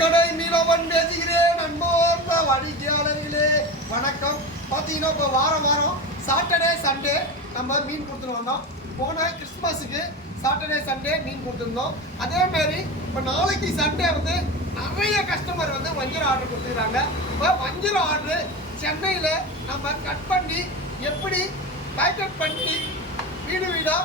கடை மீனவன் பேசுகிறேன். அன்பார்ந்த வாடிக்கையாளர்களே வணக்கம். பார்த்தீங்கன்னா இப்போ வாரம் சாட்டர்டே சண்டே நம்ம மீன் கொடுத்துட்டு வந்தோம். போன கிறிஸ்மஸுக்கு சாட்டர்டே சண்டே மீன் கொடுத்துருந்தோம். அதேமாரி இப்போ நாளைக்கு சண்டே வந்து நிறைய கஸ்டமர் வந்து வஞ்சரம் ஆர்டர் கொடுத்துருக்காங்க. இப்போ வஞ்சரம் ஆர்டர் சென்னையில் நம்ம கட் பண்ணி எப்படி பேக்கெட் பண்ணி வீடாக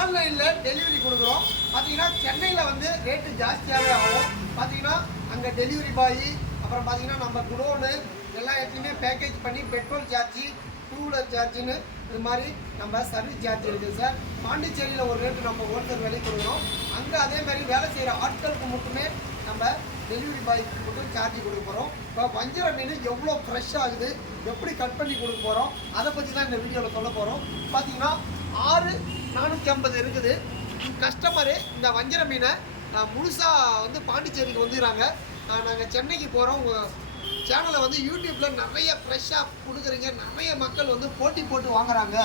ஆன்லைனில் டெலிவரி கொடுக்குறோம். பார்த்தீங்கன்னா சென்னையில் வந்து ரேட்டு ஜாஸ்தியாகவே ஆகும். பார்த்தீங்கன்னா அங்கே டெலிவரி பாய், அப்புறம் பார்த்தீங்கன்னா நம்ம குடோனு எல்லா இடத்துலையுமே பேக்கேஜ் பண்ணி பெட்ரோல் சார்ஜி, டூ வீலர் சார்ஜுன்னு இது மாதிரி நம்ம சர்வீஸ் சார்ஜ் இருக்குது சார். பாண்டிச்சேரியில் ஒரு ரேட்டு நம்ம ஹோல்சேல் விலை கொடுக்குறோம். அங்கே அதே மாதிரி வேலை செய்கிற ஆட்களுக்கு மட்டுமே நம்ம டெலிவரி பாய்க்கு மட்டும் சார்ஜ் கொடுக்க போகிறோம். இப்போ வஞ்சர மீன் எவ்வளோ ஃப்ரெஷ் ஆகுது, எப்படி கட் பண்ணி கொடுக்க போகிறோம், அதை பற்றி தான் இந்த வீடியோவில் சொல்ல போகிறோம். பார்த்தீங்கன்னா 6,450 இருக்குது. கஸ்டமரு இந்த வஞ்சர மீனை முழுசாக வந்து பாண்டிச்சேரிக்கு வந்துடுறாங்க. நாங்கள் சென்னைக்கு போகிறோம். உங்கள் சேனலை வந்து யூடியூப்பில் நிறைய ஃப்ரெஷ்ஷாக கொடுக்குறீங்க, நிறைய மக்கள் வந்து போட்டி போட்டு வாங்குறாங்க.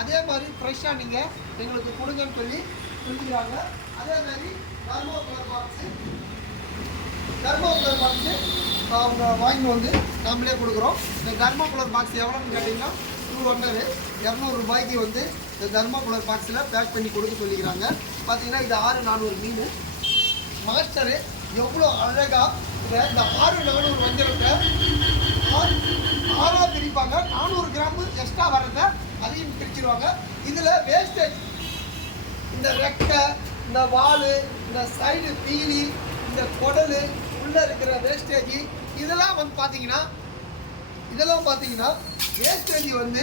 அதே மாதிரி ஃப்ரெஷ்ஷாக நீங்கள் எங்களுக்கு கொடுங்கன்னு சொல்லி சொல்லிக்கிறாங்க. அதே மாதிரி தர்மோகலர் பாக்ஸு அவங்க வாங்கி வந்து நம்மளே கொடுக்குறோம். இந்த தர்மோகலர் பாக்ஸ் எவ்வளோன்னு கேட்டிங்கன்னா 200 ரூபாய்க்கு வந்து இந்த தர்மோகலர் பாக்ஸில் பேக் பண்ணி கொடுக்க சொல்லிக்கிறாங்க. பார்த்தீங்கன்னா இது 6,400 மீன். மாஸ்டரு எவ்வளோ அழகாக இந்த 6,400 வஞ்சரத்தை 6 பிரிப்பாங்க. 400 கிராம் எக்ஸ்ட்ரா வர்றத அதையும் பிரிச்சிருவாங்க. இதில் வேஸ்டேஜ், இந்த ரெக்கை, இந்த வால், இந்த சைடு பீலி, இந்த குடல், உள்ளே இருக்கிற வேஸ்டேஜ் இதெல்லாம் வந்து பார்த்தீங்கன்னா வேஸ்டேஜ் வந்து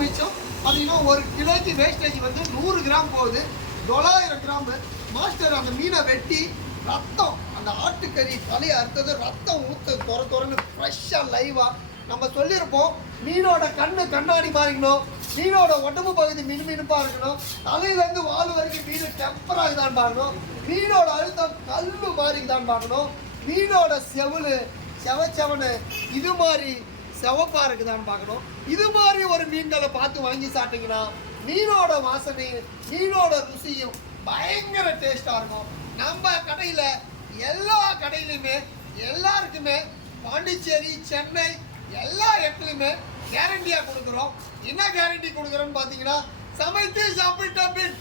மிச்சம். பார்த்தீங்கன்னா ஒரு கிலோக்கு வேஸ்டேஜ் வந்து 100 கிராம் போகுது. 900 கிராம் மாஸ்டர் அந்த மீனை வெட்டி ரத்தம், அந்த ஆட்டுக்கறி தலையை அறுத்தது ரத்தம் ஊற்று துறன்னு ஃப்ரெஷ்ஷாக லைவாக நம்ம சொல்லியிருப்போம். மீனோட கண்ணாடி மாறிக்கணும், மீனோட உடம்பு பகுதி மினுமினுப்பாக இருக்கணும், தலையிலேருந்து வால் வரைக்கும் மீன் டெம்பராக தான் பார்க்கணும், மீனோட அழுத்தம் கல் மாதிரி தான் பார்க்கணும், மீனோட செவச்சவனு இது மாதிரி செவப்பாக இருக்குதான்னு பார்க்கணும். இது மாதிரி ஒரு மீன்களை பார்த்து வாங்கி சாப்பிட்டீங்கன்னா மீனோட வாசனையும் மீனோட ருசியும் பயங்கர டேஸ்டாக இருக்கும். நம்ம கடையில் எல்லா கடையிலையுமே எல்லாருக்குமே பாண்டிச்சேரி, சென்னை எல்லா இடத்துலையுமே கேரண்டியாக கொடுக்குறோம். என்ன கேரண்டி கொடுக்குறோன்னு பார்த்தீங்கன்னா, சமைத்து சாப்பிட்ட பின்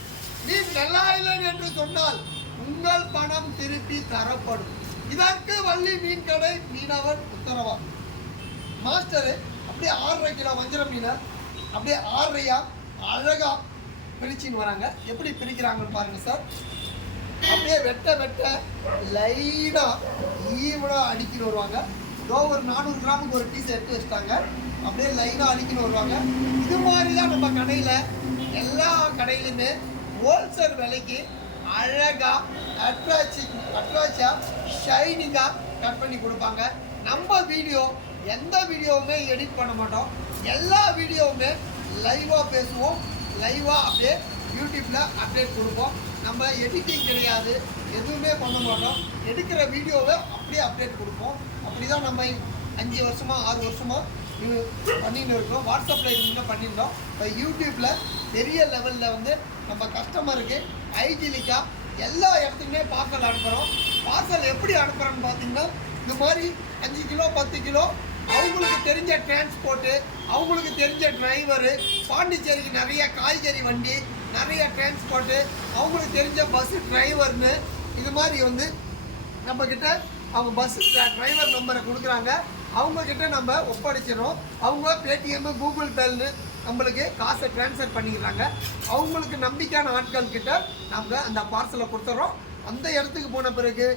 மீன் நல்லா இல்லை என்று சொன்னால் உங்கள் பணம் திருப்பி தரப்படும். இதற்கு வள்ளி மீன் கடை மீனவன் உத்தரவா. மாஸ்டரு அப்படியே 6.5 கிலோ வஞ்சர மீனை அப்படியே 6.5 அழகாக பிரிச்சின்னு வராங்க. எப்படி பிரிக்கிறாங்கன்னு பாருங்கள் சார். அப்படியே வெட்ட லைனாக ஈவனாக அடிக்கின்னு வருவாங்க. ஒரு 400 கிராமுக்கு ஒரு பீஸ் எடுத்து வச்சுட்டாங்க. அப்படியே லைனாக அடிக்கின்னு வருவாங்க. இது மாதிரி தான் நம்ம கடையில் எல்லா கடையிலுமே ஹோல்சேல் விலைக்கு அழகாக அட்ராக்டாக ஷைனிங்காக கட் பண்ணி கொடுப்பாங்க. நம்ம எந்த வீடியோவுமே எடிட் பண்ண மாட்டோம். எல்லா வீடியோவுமே லைவாக பேசுவோம், லைவாக அப்படியே யூடியூப்பில் அப்டேட் கொடுப்போம். நம்ம எடிட்டிங் கிடையாது, எதுவுமே பண்ண மாட்டோம். எடுக்கிற வீடியோவை அப்படியே அப்டேட் கொடுப்போம். அப்படி தான் நம்ம 5 வருஷமாக 6 வருஷமாக பண்ணின்னு இருக்கோம். வாட்ஸ்அப்பில் இது பண்ணியிருந்தோம். இப்போ யூடியூப்பில் பெரிய லெவலில் வந்து நம்ம கஸ்டமருக்கு ஹைஜீனிக்காக எல்லா இடத்துக்குமே பார்சல் அனுப்புகிறோம். பார்சல் எப்படி அனுப்புகிறோன்னு பார்த்தீங்கன்னா, இந்த மாதிரி 5 கிலோ 10 கிலோ அவங்களுக்கு தெரிஞ்ச டிரான்ஸ்போர்ட்டு, அவங்களுக்கு தெரிஞ்ச டிரைவரு, பாண்டிச்சேரிக்கு நிறைய காய்கறி வண்டி, நிறைய டிரான்ஸ்போர்ட்டு, அவங்களுக்கு தெரிஞ்ச பஸ்ஸு டிரைவர்னு இது மாதிரி வந்து நம்மக்கிட்ட அவங்க பஸ்ஸு டிரைவர் நம்பரை கொடுக்குறாங்க. அவங்கக்கிட்ட நம்ம ஒப்படைச்சிடும். அவங்க பேடிஎம்மு, கூகுள் பேன்னு நம்மளுக்கு காசை ட்ரான்ஸ்ஃபர் பண்ணிக்கிறாங்க. அவங்களுக்கு நம்பிக்கையான ஆட்கள் கிட்ட நம்ம அந்த பார்சலை கொடுத்துட்றோம். அந்த இடத்துக்கு போன பிறகு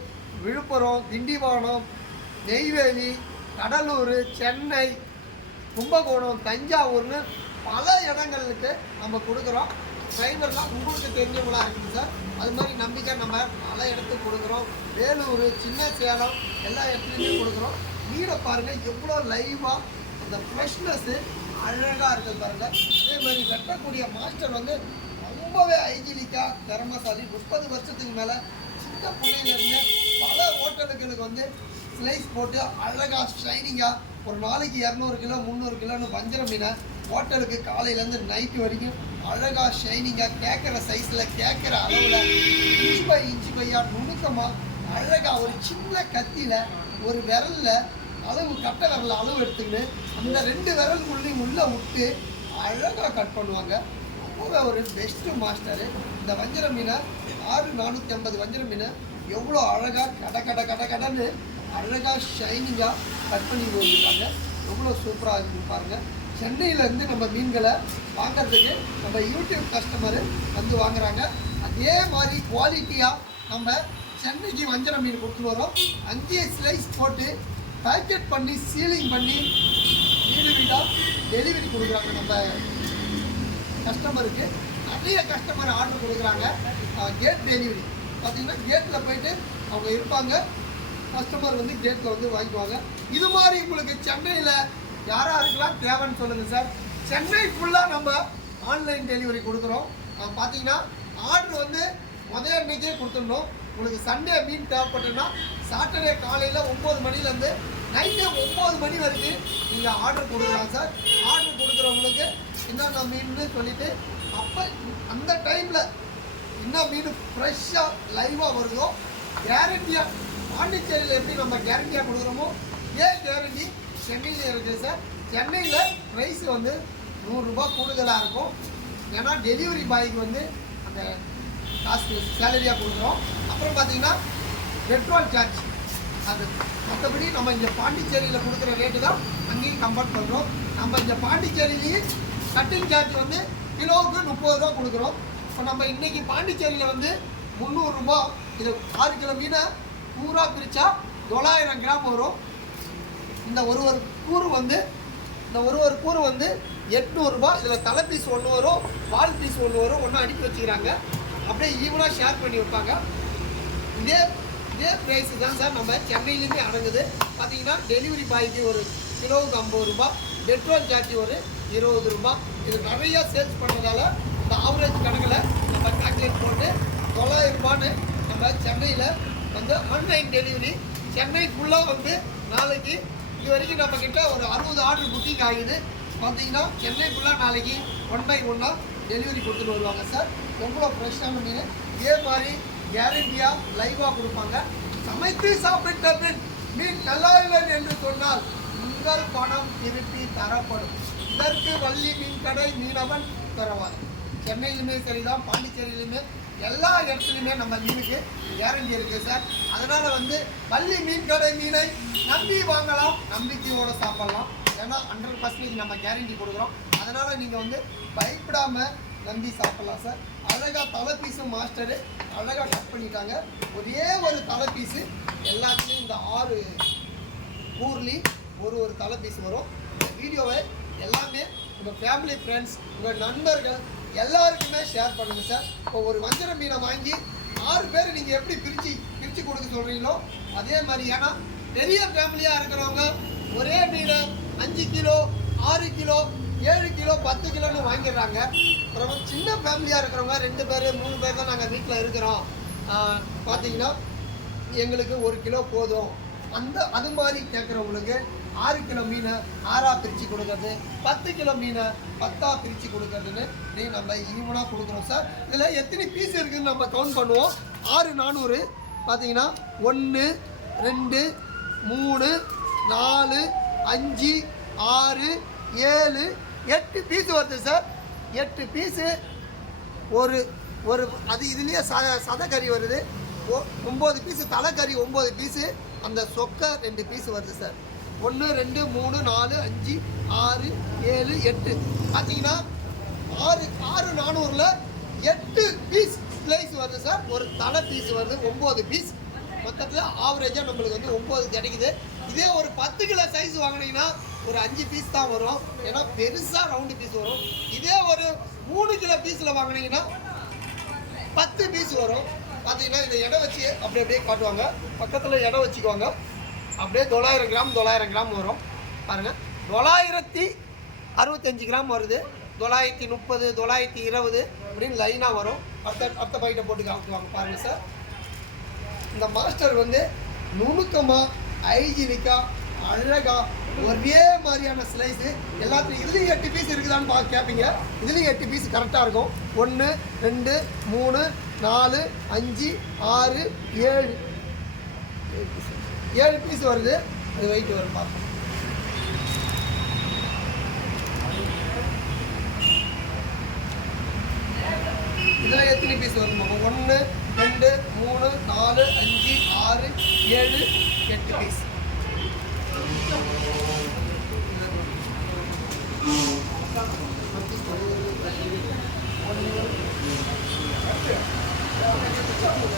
விழுப்புரம், திண்டிவனம், நெய்வேலி, கடலூர், சென்னை, கும்பகோணம், தஞ்சாவூர்னு பல இடங்களுக்கு நம்ம கொடுக்குறோம். டிரைவர்லாம் உங்களுக்கு தெரிஞ்சவங்களாக இருக்குது சார். அது மாதிரி நம்பிக்கை நம்ம பல இடத்துக்கு கொடுக்குறோம். வேலூர், சின்ன சேலம் எல்லா இடத்துலையுமே கொடுக்குறோம். மீனை பாருங்கள் எவ்வளோ லைவாக அந்த ஃப்ரெஷ்னஸ்ஸு அழகாக இருக்குது பாருங்கள். அதே மாதிரி வெட்டக்கூடிய மாஸ்டர் வந்து ரொம்பவே ஹைஜீனிக்காக திறமசாலி. 30 வருஷத்துக்கு மேலே சின்ன பிள்ளையிலேருந்து பல ஹோட்டலுங்களுக்கு வந்து ஸ்லைஸ் போட்டு அழகாக ஷைனிங்காக ஒரு நாளைக்கு 200 கிலோ 300 கிலோன்னு வஞ்சர மீனை ஹோட்டலுக்கு காலையிலேருந்து நைட்டு வரைக்கும் அழகாக ஷைனிங்காக கேட்குற சைஸில் கேட்குற அளவில் இன்ச்சு பையாக நுணுக்கமாக அழகாக ஒரு சின்ன கத்தியில் ஒரு விரலில் அளவு கட்டை விரலில் அளவு எடுத்துக்கிட்டு அந்த 2 விரலுக்குள்ளேயும் உள்ளே விட்டு அழகாக கட் பண்ணுவாங்க. ரொம்பவே ஒரு பெஸ்ட்டு மாஸ்டரு. இந்த வஞ்சர மீனை 6450 வஞ்சர மீனை எவ்வளோ அழகாக கடன்னு அழகாக ஷைனிங்காக கட் பண்ணி போயிருக்காங்க. எவ்வளோ சூப்பராக இருக்கு பாருங்க. சென்னையிலேருந்து நம்ம மீன்களை வாங்கிறதுக்கு நம்ம யூடியூப் கஸ்டமரு வந்து வாங்குறாங்க. அதே மாதிரி குவாலிட்டியாக நம்ம சென்னைக்கு வஞ்சர மீன் கொடுத்துட்டு வரோம். 5 ஸ்லைஸ் போட்டு பேக்கெட் பண்ணி சீலிங் பண்ணி வீடாக டெலிவரி கொடுக்குறாங்க. நம்ம கஸ்டமருக்கு நிறைய கஸ்டமர் ஆர்டர் கொடுக்குறாங்க. கேட் டெலிவரி பார்த்தீங்கன்னா கேட்டில் போயிட்டு அவங்க இருப்பாங்க. கஸ்டமர் வந்து கேட்டில் வந்து வாங்கிக்குவாங்க. இது மாதிரி உங்களுக்கு சென்னையில் யாராருக்கெல்லாம் தேவைன்னு சொல்லுங்கள் சார். சென்னை ஃபுல்லாக நம்ம ஆன்லைன் டெலிவரி கொடுக்குறோம். பார்த்தீங்கன்னா ஆர்டர் வந்து முதல் அன்னைக்கே கொடுத்துடணும். உங்களுக்கு சண்டே மீன் தேவைப்பட்டுன்னா சாட்டர்டே காலையில் 9 மணிலேருந்து நைட்டு 9 மணி வரைக்கும் நீங்கள் ஆர்டர் கொடுக்கலாம் சார். ஆர்டர் கொடுக்குறவங்களுக்கு என்னென்ன மீன்னு சொல்லிவிட்டு அப்போ அந்த டைமில் என்ன மீன் ஃப்ரெஷ்ஷாக லைவாக வருதோ கேரண்டியாக பாண்டிச்சேரியில் எப்படி நம்ம கேரண்டியாக கொடுக்குறோமோ கேரண்டி சென்னையில் இருக்குது சார். சென்னையில் ப்ரைஸ் வந்து 100 ரூபா கூடுதலாக இருக்கும். ஏன்னா டெலிவரி பாய்க்கு வந்து அந்த காசு சேலரியாக கொடுக்குறோம். அப்புறம் பார்த்தீங்கன்னா பெட்ரோல் சார்ஜ் அது மற்றபடி நம்ம இங்கே பாண்டிச்சேரியில் கொடுக்குற ரேட்டு தான் அங்கேயும் கம்பேர் பண்ணுறோம். நம்ம இங்கே பாண்டிச்சேரியிலேயே கட்டிங் சார்ஜ் வந்து கிலோவுக்கு 30 ரூபா கொடுக்குறோம். இப்போ நம்ம இன்றைக்கி பாண்டிச்சேரியில் வந்து 300 ரூபா. இது 6 கிலோ மீனை பூரா பிரித்தா 900 கிராம் வரும். இந்த ஒரு கூறு வந்து 800 ரூபா. இதில் தலை பீஸ் ஒன்று வரும், வால் பீஸ் ஒன்று வரும். ஒன்றா அடுக்கி வச்சுக்கிறாங்க. அப்படியே ஈவனாக ஷேர் பண்ணி வைப்பாங்க. இதே ப்ரைஸ் தான் சார் நம்ம சென்னையிலுமே அடங்குது. பார்த்தீங்கன்னா டெலிவரி பாய்க்கு ஒரு கிலோவுக்கு 50 ரூபா, பெட்ரோல் சார்ஜ் ஒரு 20 ரூபா. இது நிறையா சேல்ஸ் பண்ணுறதால இந்த ஆவரேஜ் கணக்கில் நம்ம கால்குலேட் போட்டு 900 ரூபான்னு நம்ம சென்னையில் வந்து ஆன்லைன் டெலிவரி சென்னை ஃபுல்லாக வந்து நாளைக்கு இது வரைக்கும் நம்மக்கிட்ட ஒரு 60 ஆர்டர் புக்கிங் ஆகுது. பார்த்தீங்கன்னா சென்னை ஃபுல்லாக நாளைக்கு 1 by 1 டெலிவரி கொடுத்துட்டு வருவாங்க சார். எவ்வளோ ஃப்ரெஷ்ஷான மீன் இதே மாதிரி கேரண்டியாக லைவாக கொடுப்பாங்க. சமைத்து சாப்பிட்ட மீன் நல்லா இல்லை என்று சொன்னால் உங்கள் பணம் திருப்பி தரப்படும். இதற்கு வள்ளி மீன் கடை மீனவன் தரவாது. சென்னையிலுமே சரிதான், பாண்டிச்சேரியிலுமே எல்லா இடத்துலையுமே நம்ம மீனுக்கு கேரண்டி இருக்குது சார். அதனால் வந்து வள்ளி மீன் கடை மீனை நம்பி வாங்கலாம், நம்பிக்கையோடு சாப்பிட்லாம். ஏன்னா 100% நம்ம கேரண்டி கொடுக்குறோம். அதனால் நீங்கள் வந்து பயப்படாமல் நம்பி சாப்பிட்லாம் சார். அழகாக தலை பீஸும் மாஸ்டரு அழகாக கட் பண்ணிட்டாங்க. ஒரே ஒரு தலை பீஸு எல்லாத்துலேயும் இந்த 6 ஊர்லேயும் ஒரு தலை பீஸ் வரும். இந்த வீடியோவை எல்லாமே உங்கள் ஃபேமிலி ஃப்ரெண்ட்ஸ், உங்கள் நண்பர்கள் எல்லாருக்குமே ஷேர் பண்ணுங்கள் சார். இப்போ ஒரு வஞ்சர மீனை வாங்கி 6 பேர் நீங்கள் எப்படி பிரித்து கொடுக்க சொல்கிறீங்களோ அதே மாதிரி. ஏன்னா பெரிய ஃபேமிலியாக இருக்கிறவங்க ஒரே மீனை 5 கிலோ 6 கிலோ 7 கிலோ 10 கிலோன்னு வாங்கிடுறாங்க. அப்புறம் சின்ன ஃபேமிலியாக இருக்கிறவங்க 2 பேர் 3 பேர் தான் நாங்கள் வீட்டில் இருக்கிறோம், பார்த்தீங்கன்னா எங்களுக்கு 1 கிலோ போதும். அது மாதிரி கேட்குறவங்களுக்கு 6 கிலோ மீனை 6ஆக பிரித்து கொடுக்கறது, 10 கிலோ மீனை 10ஆக பிரித்து கொடுக்கறதுன்னு நம்ம ஈவனாக கொடுக்குறோம் சார். இதில் எத்தனை பீஸ் இருக்குதுன்னு நம்ம கவுண்ட் பண்ணுவோம். 6400 பார்த்தீங்கன்னா 1 2 3 4 5 6 7 8 பீஸு வருது சார். 8 பீஸு ஒரு அது இதுலேயே சதக்கறி வருது. 9 பீஸு தலைக்கறி, 9 பீஸு அந்த சொக்கை 2 பீஸு வருது சார். 1 2 3 4 5 6 7 8 பார்த்தீங்கன்னா 6400 8 பீஸ் ஸ்லைஸ் வருது சார். ஒரு தலை பீஸ் வருது 9 பீஸ். மொத்தத்தில் ஆவரேஜாக நம்மளுக்கு வந்து 9 கிடைக்குது. இதே ஒரு 10 கிலோ சைஸ் வாங்கினீங்கன்னா ஒரு 5 பீஸ் தான் வரும். ஏன்னா பெருசாக ரவுண்டு பீஸ் வரும். இதே ஒரு 3 கிலோ பீஸில் வாங்கினீங்கன்னா 10 பீஸ் வரும். பார்த்தீங்கன்னா இதை எடை வச்சு அப்படியே காட்டுவாங்க. பக்கத்தில் எடை வச்சுக்குவாங்க. அப்படியே 900 கிராம் வரும் பாருங்கள். 965 கிராம் வருது. 930 920 அப்படின்னு லைனாக வரும். அடுத்த பைட்டை போட்டு காட்டுவாங்க பாருங்கள் சார். இந்த மாஸ்டர் வந்து நுணுக்கமாக ஹைஜீனிக்காக அழகாக ஒரே மாதிரியான ஸ்லைஸு எல்லாத்துலையும். இதுலேயும் 8 பீஸ் இருக்குதான்னு கேட்பீங்க. இதுலேயும் 8 பீஸ் கரெக்டாக இருக்கும். 1 2 3 4 5 6 7 பீஸ் வருது. அது வெயிட் வரும் பார்ப்போம். இதில் எத்தனை பீஸ் வரும் பார்ப்போம். 1 2 3 4 5 6 7 8 பீஸ்.